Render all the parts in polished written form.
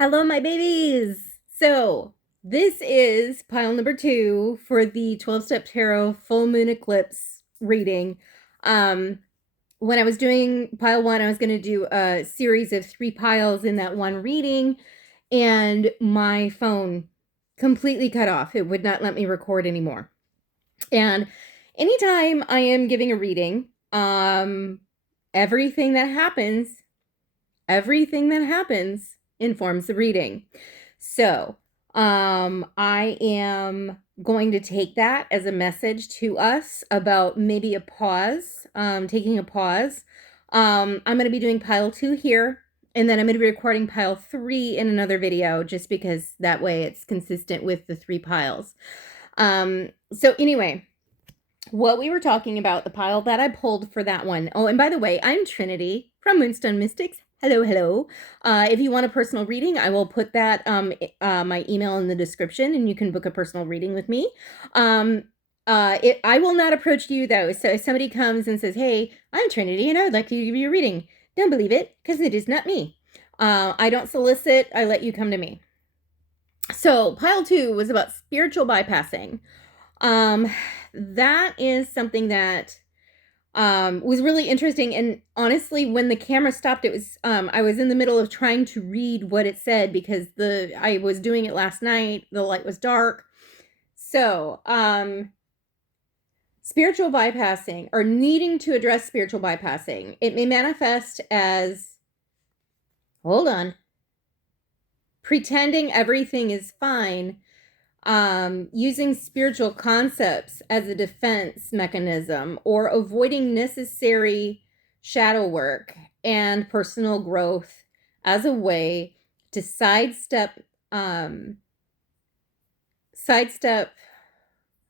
Hello, my babies. So, this is pile number 2 for the 12-step tarot full moon eclipse reading. Um, when I was doing pile 1, I was going to do a series of 3 piles in that one reading, and my phone completely cut off. It would not let me record anymore. And anytime I am giving a reading, everything that happens everything that happens informs the reading. So, I am going to take that as a message to us about maybe a pause, taking a pause. I'm going to be doing pile 2 here, and then I'm going to be recording pile 3 in another video, just because that way it's consistent with the 3 piles. So anyway, what we were talking about, the pile that I pulled for that one. Oh, and by the way, I'm Trinity from Moonstone Mystics. Hello, hello. If you want a personal reading, I will put that my email in the description, and you can book a personal reading with me. I will not approach you though. So if somebody comes and says, "Hey, I'm Trinity, and I would like to give you a reading," don't believe it, because it is not me. I don't solicit. I let you come to me. So pile 2 was about spiritual bypassing. That is something that was really interesting. And honestly, when the camera stopped, it was I was in the middle of trying to read what it said, because I was doing it last night. The light was dark. So, spiritual bypassing, or needing to address spiritual bypassing, it may manifest as, hold on, pretending everything is fine, using spiritual concepts as a defense mechanism, or avoiding necessary shadow work and personal growth as a way to sidestep,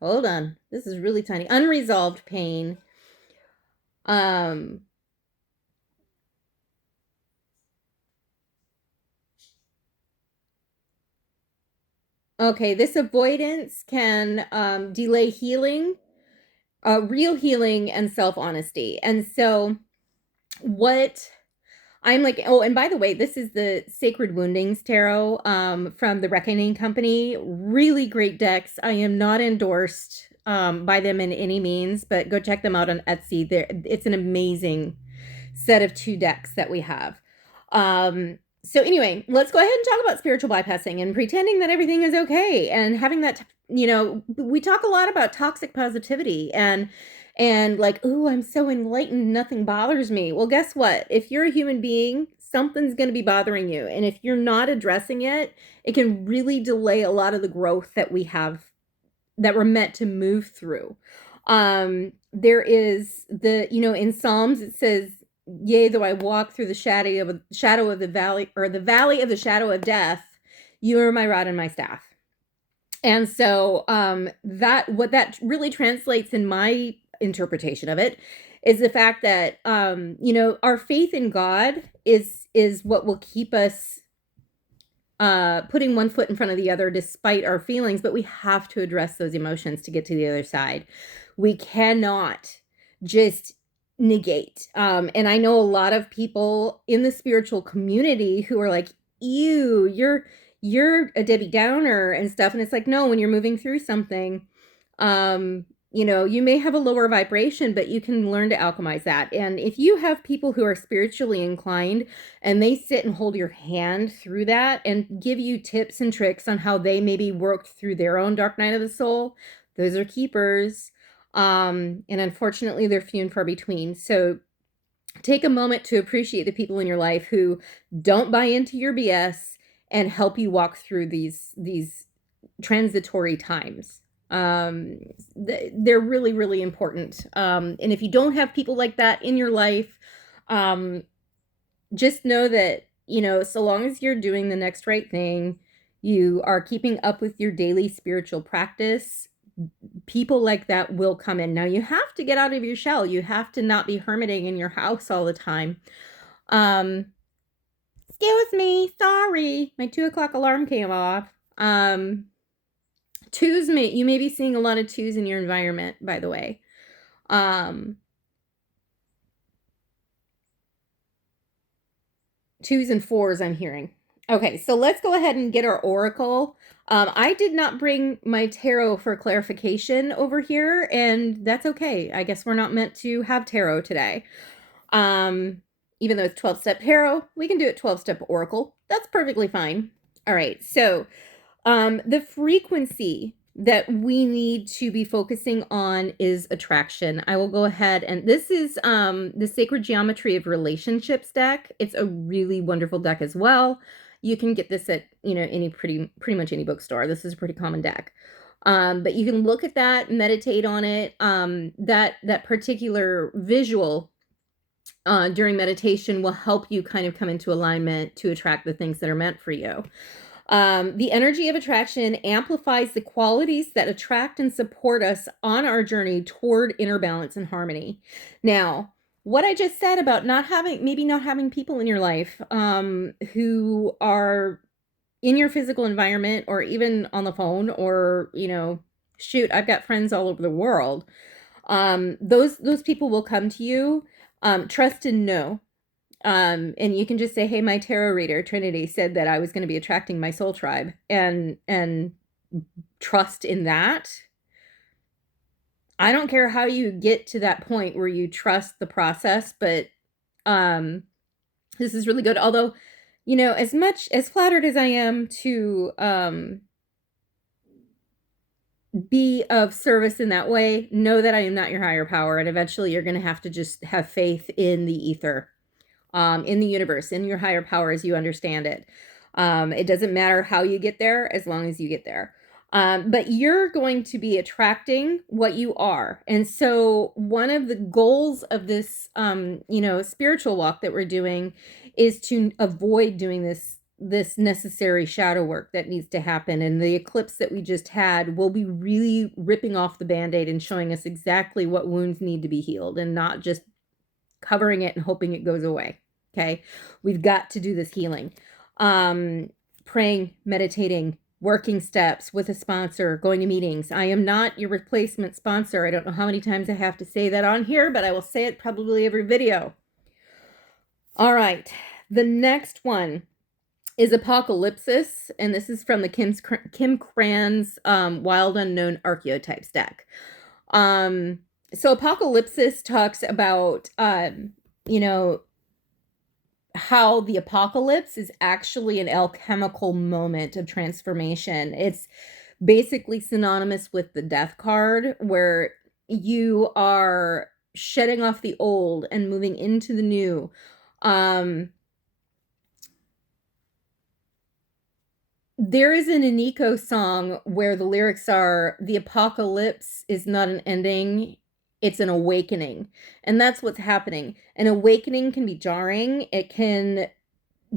hold on, this is really tiny, unresolved pain. Okay, this avoidance can delay healing, real healing, and self-honesty. And so what I'm like, oh, and by the way, this is the Sacred Woundings Tarot from the Reckoning Company. Really great decks. I am not endorsed by them in any means, but go check them out on Etsy. It's an amazing set of 2 decks that we have. So anyway, let's go ahead and talk about spiritual bypassing and pretending that everything is okay, and having that, we talk a lot about toxic positivity and like, oh, I'm so enlightened, nothing bothers me. Well, guess what? If you're a human being, something's going to be bothering you. And if you're not addressing it, it can really delay a lot of the growth that we have, that we're meant to move through. There is in Psalms, it says, "Yea, though I walk through the shadow of the valley, or the valley of the shadow of death, you are my rod and my staff." And so what that really translates in my interpretation of it is the fact that our faith in God is what will keep us putting one foot in front of the other despite our feelings. But we have to address those emotions to get to the other side. We cannot just negate. And I know a lot of people in the spiritual community who are like, ew, you're a Debbie Downer and stuff. And it's like, no, when you're moving through something, you may have a lower vibration, but you can learn to alchemize that. And if you have people who are spiritually inclined and they sit and hold your hand through that and give you tips and tricks on how they maybe worked through their own dark night of the soul, those are keepers. And unfortunately, they're few and far between. So take a moment to appreciate the people in your life who don't buy into your BS and help you walk through these transitory times. They're really, really important. And if you don't have people like that in your life, just know that, so long as you're doing the next right thing, you are keeping up with your daily spiritual practice, people like that will come in. Now, you have to get out of your shell. You have to not be hermiting in your house all the time. Excuse me, sorry, my 2 o'clock alarm came off. You may be seeing a lot of 2s in your environment, by the way. 2s and 4s I'm hearing. Okay, so let's go ahead and get our oracle. I did not bring my tarot for clarification over here, and that's okay. I guess we're not meant to have tarot today. Um, Even though it's 12-step tarot, we can do it 12-step oracle. That's perfectly fine. All right, so the frequency that we need to be focusing on is attraction. I will go ahead, and this is the Sacred Geometry of Relationships deck. It's a really wonderful deck as well. You can get this at, any pretty much any bookstore. This is a pretty common deck. But you can look at that, meditate on it. That particular visual during meditation will help you kind of come into alignment to attract the things that are meant for you. The energy of attraction amplifies the qualities that attract and support us on our journey toward inner balance and harmony. Now, what I just said about not having people in your life who are in your physical environment or even on the phone, or shoot, I've got friends all over the world. Those people will come to you. Trust and know. And you can just say, hey, my tarot reader, Trinity, said that I was going to be attracting my soul tribe, and trust in that. I don't care how you get to that point where you trust the process, but this is really good. Although, as much as flattered as I am to be of service in that way, know that I am not your higher power, and eventually you're going to have to just have faith in the ether. In the universe, in your higher power as you understand it. It doesn't matter how you get there as long as you get there. But you're going to be attracting what you are. And so one of the goals of this, spiritual walk that we're doing is to avoid doing this necessary shadow work that needs to happen. And the eclipse that we just had will be really ripping off the Band-Aid and showing us exactly what wounds need to be healed, and not just covering it and hoping it goes away. Okay. We've got to do this healing. Praying, meditating, working steps with a sponsor, going to meetings. I am not your replacement sponsor. I don't know how many times I have to say that on here, but I will say it probably every video. All right. The next one is Apocalypsis, and this is from the Kim Cran's Wild Unknown Archetypes deck. So Apocalypsis talks about, how the apocalypse is actually an alchemical moment of transformation. It's basically synonymous with the death card, where you are shedding off the old and moving into the new. There is an Aniko song where the lyrics are, the apocalypse is not an ending, it's an awakening. And that's what's happening. An awakening can be jarring. It can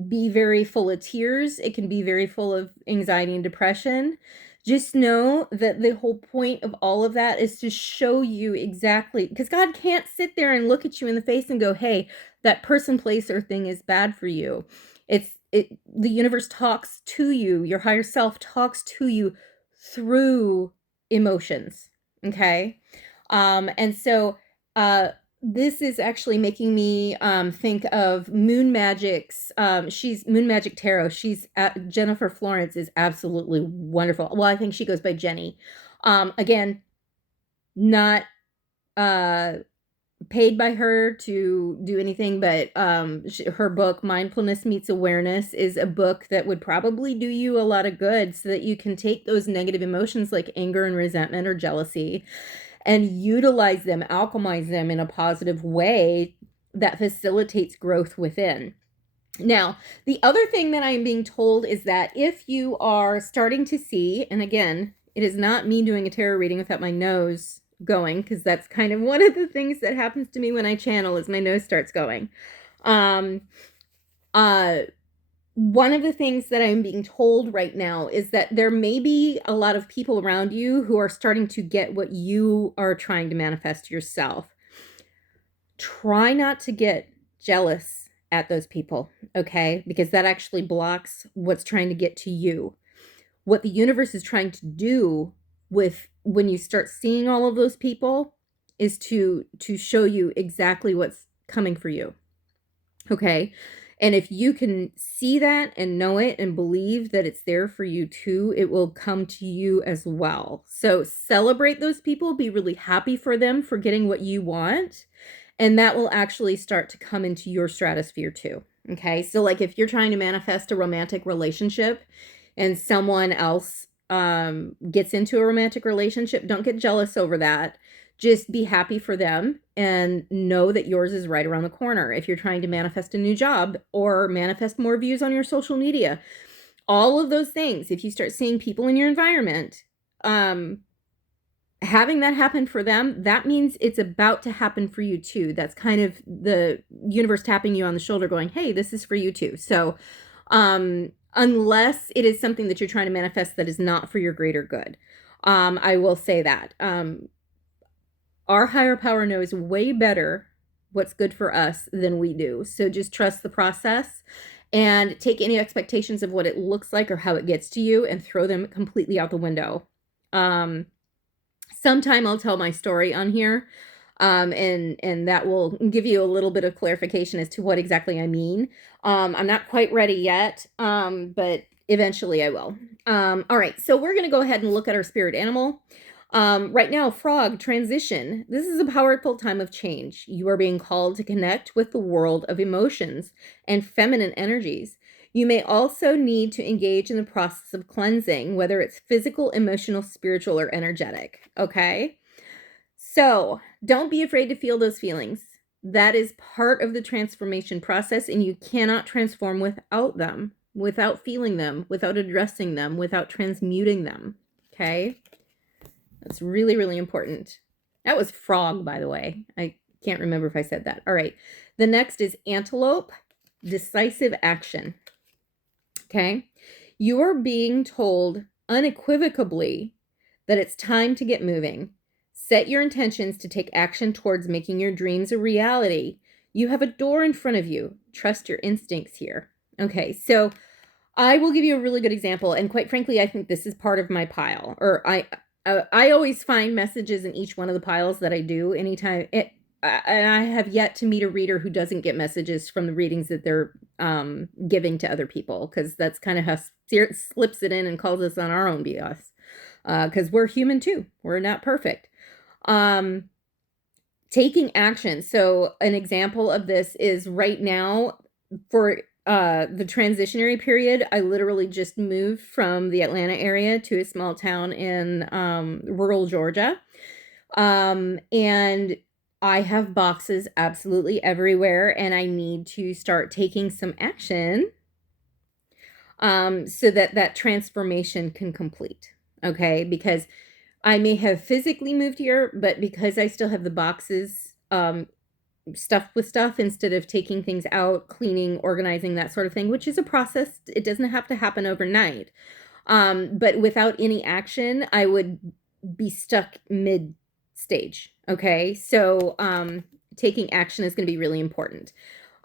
be very full of tears. It can be very full of anxiety and depression. Just know that the whole point of all of that is to show you exactly, because God can't sit there and look at you in the face and go, hey, that person, place, or thing is bad for you. The universe talks to you. Your higher self talks to you through emotions. Okay. And so, this is actually making me think of Moon Magic's. She's Moon Magic Tarot. Jennifer Florence is absolutely wonderful. Well, I think she goes by Jenny. Again, not paid by her to do anything, but her book Mindfulness Meets Awareness is a book that would probably do you a lot of good, so that you can take those negative emotions like anger and resentment or jealousy and utilize them, alchemize them in a positive way that facilitates growth within. Now, the other thing that I'm being told is that if you are starting to see, and again, it is not me doing a tarot reading without my nose going, because that's kind of one of the things that happens to me when I channel, is my nose starts going. One of the things that I'm being told right now is that there may be a lot of people around you who are starting to get what you are trying to manifest yourself. Try not to get jealous at those people, okay? Because that actually blocks what's trying to get to you. What the universe is trying to do with when you start seeing all of those people is to show you exactly what's coming for you. Okay? And if you can see that and know it and believe that it's there for you too, it will come to you as well. So celebrate those people, be really happy for them for getting what you want. And that will actually start to come into your stratosphere too. Okay. So, like, if you're trying to manifest a romantic relationship and someone else gets into a romantic relationship, don't get jealous over that. Just be happy for them and know that yours is right around the corner. If you're trying to manifest a new job or manifest more views on your social media, all of those things, if you start seeing people in your environment having that happen for them, that means it's about to happen for you too. That's kind of the universe tapping you on the shoulder going, hey, this is for you too. So unless it is something that you're trying to manifest that is not for your greater good, I will say that our higher power knows way better what's good for us than we do. So just trust the process and take any expectations of what it looks like or how it gets to you and throw them completely out the window. Sometime I'll tell my story on here, and that will give you a little bit of clarification as to what exactly I mean. I'm not quite ready yet, but eventually I will. All right, so we're going to go ahead and look at our spirit animal. Right now, frog transition. This is a powerful time of change. You are being called to connect with the world of emotions and feminine energies. You may also need to engage in the process of cleansing, whether it's physical, emotional, spiritual, or energetic. Okay? So don't be afraid to feel those feelings. That is part of the transformation process, and you cannot transform without them, without feeling them, without addressing them, without transmuting them. Okay? That's really, really important. That was frog, by the way. I can't remember if I said that. All right. The next is antelope, decisive action. Okay. You are being told unequivocally that it's time to get moving. Set your intentions to take action towards making your dreams a reality. You have a door in front of you. Trust your instincts here. Okay. So I will give you a really good example. And quite frankly, I think this is part of my pile, or I always find messages in each one of the piles that I do anytime it, and I have yet to meet a reader who doesn't get messages from the readings that they're giving to other people, because that's kind of how Spirit slips it in and calls us on our own BS, because we're human too. We're not perfect. Taking action. So an example of this is right now for the transitionary period, I literally just moved from the Atlanta area to a small town in rural Georgia. And I have boxes absolutely everywhere, and I need to start taking some action so that that transformation can complete. Okay, because I may have physically moved here, but because I still have the boxes stuffed with stuff, instead of taking things out, cleaning, organizing, that sort of thing, which is a process. It doesn't have to happen overnight. But without any action, I would be stuck mid stage. Okay. So, taking action is going to be really important.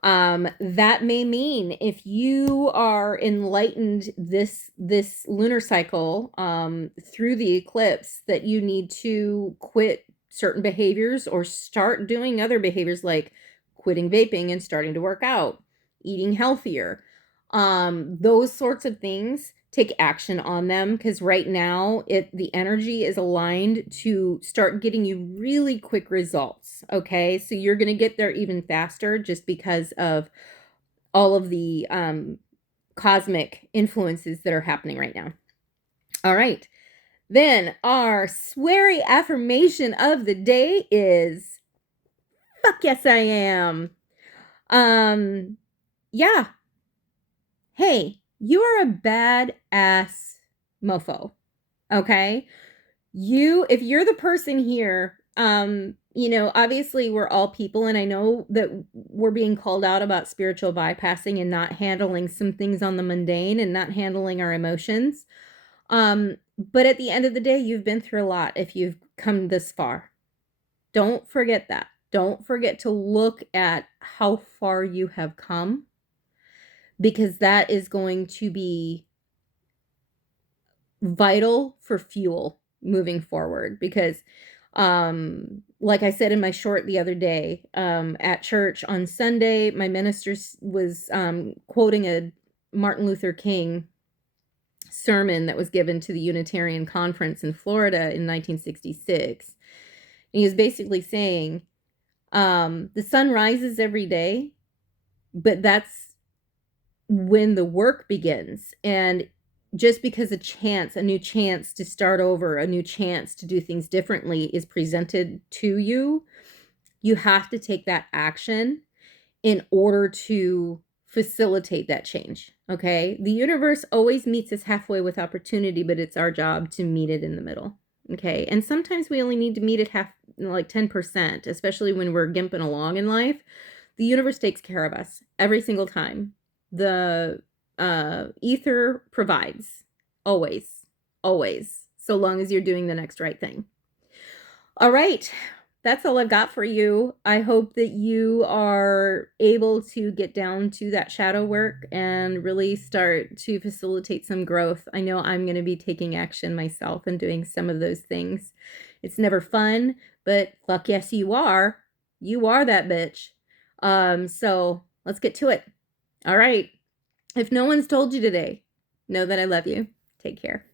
That may mean if you are enlightened this lunar cycle, through the eclipse, that you need to quit certain behaviors or start doing other behaviors, like quitting vaping and starting to work out, eating healthier, those sorts of things. Take action on them, because right now the energy is aligned to start getting you really quick results. Okay, so you're going to get there even faster just because of all of the cosmic influences that are happening right now. All right, then our sweary affirmation of the day is, fuck yes I am. Yeah, hey, you are a badass mofo. Okay? If you're the person here, obviously we're all people, and I know that we're being called out about spiritual bypassing and not handling some things on the mundane and not handling our emotions. But at the end of the day, you've been through a lot if you've come this far. Don't forget that. Don't forget to look at how far you have come, because that is going to be vital for fuel moving forward. Because Like I said in my short the other day, at church on Sunday, my minister was quoting a Martin Luther King sermon that was given to the Unitarian Conference in Florida in 1966. And he was basically saying, the sun rises every day, but that's when the work begins. And just because a new chance to start over, a new chance to do things differently is presented to you, you have to take that action in order to facilitate that change. Okay. The universe always meets us halfway with opportunity, but it's our job to meet it in the middle. Okay. And sometimes we only need to meet it half, like 10%, especially when we're gimping along in life. The universe takes care of us every single time. The ether provides always, always, so long as you're doing the next right thing. All right. That's all I've got for you. I hope that you are able to get down to that shadow work and really start to facilitate some growth. I know I'm going to be taking action myself and doing some of those things. It's never fun, but fuck yes, you are. You are that bitch. So let's get to it. All right. If no one's told you today, know that I love you. Take care.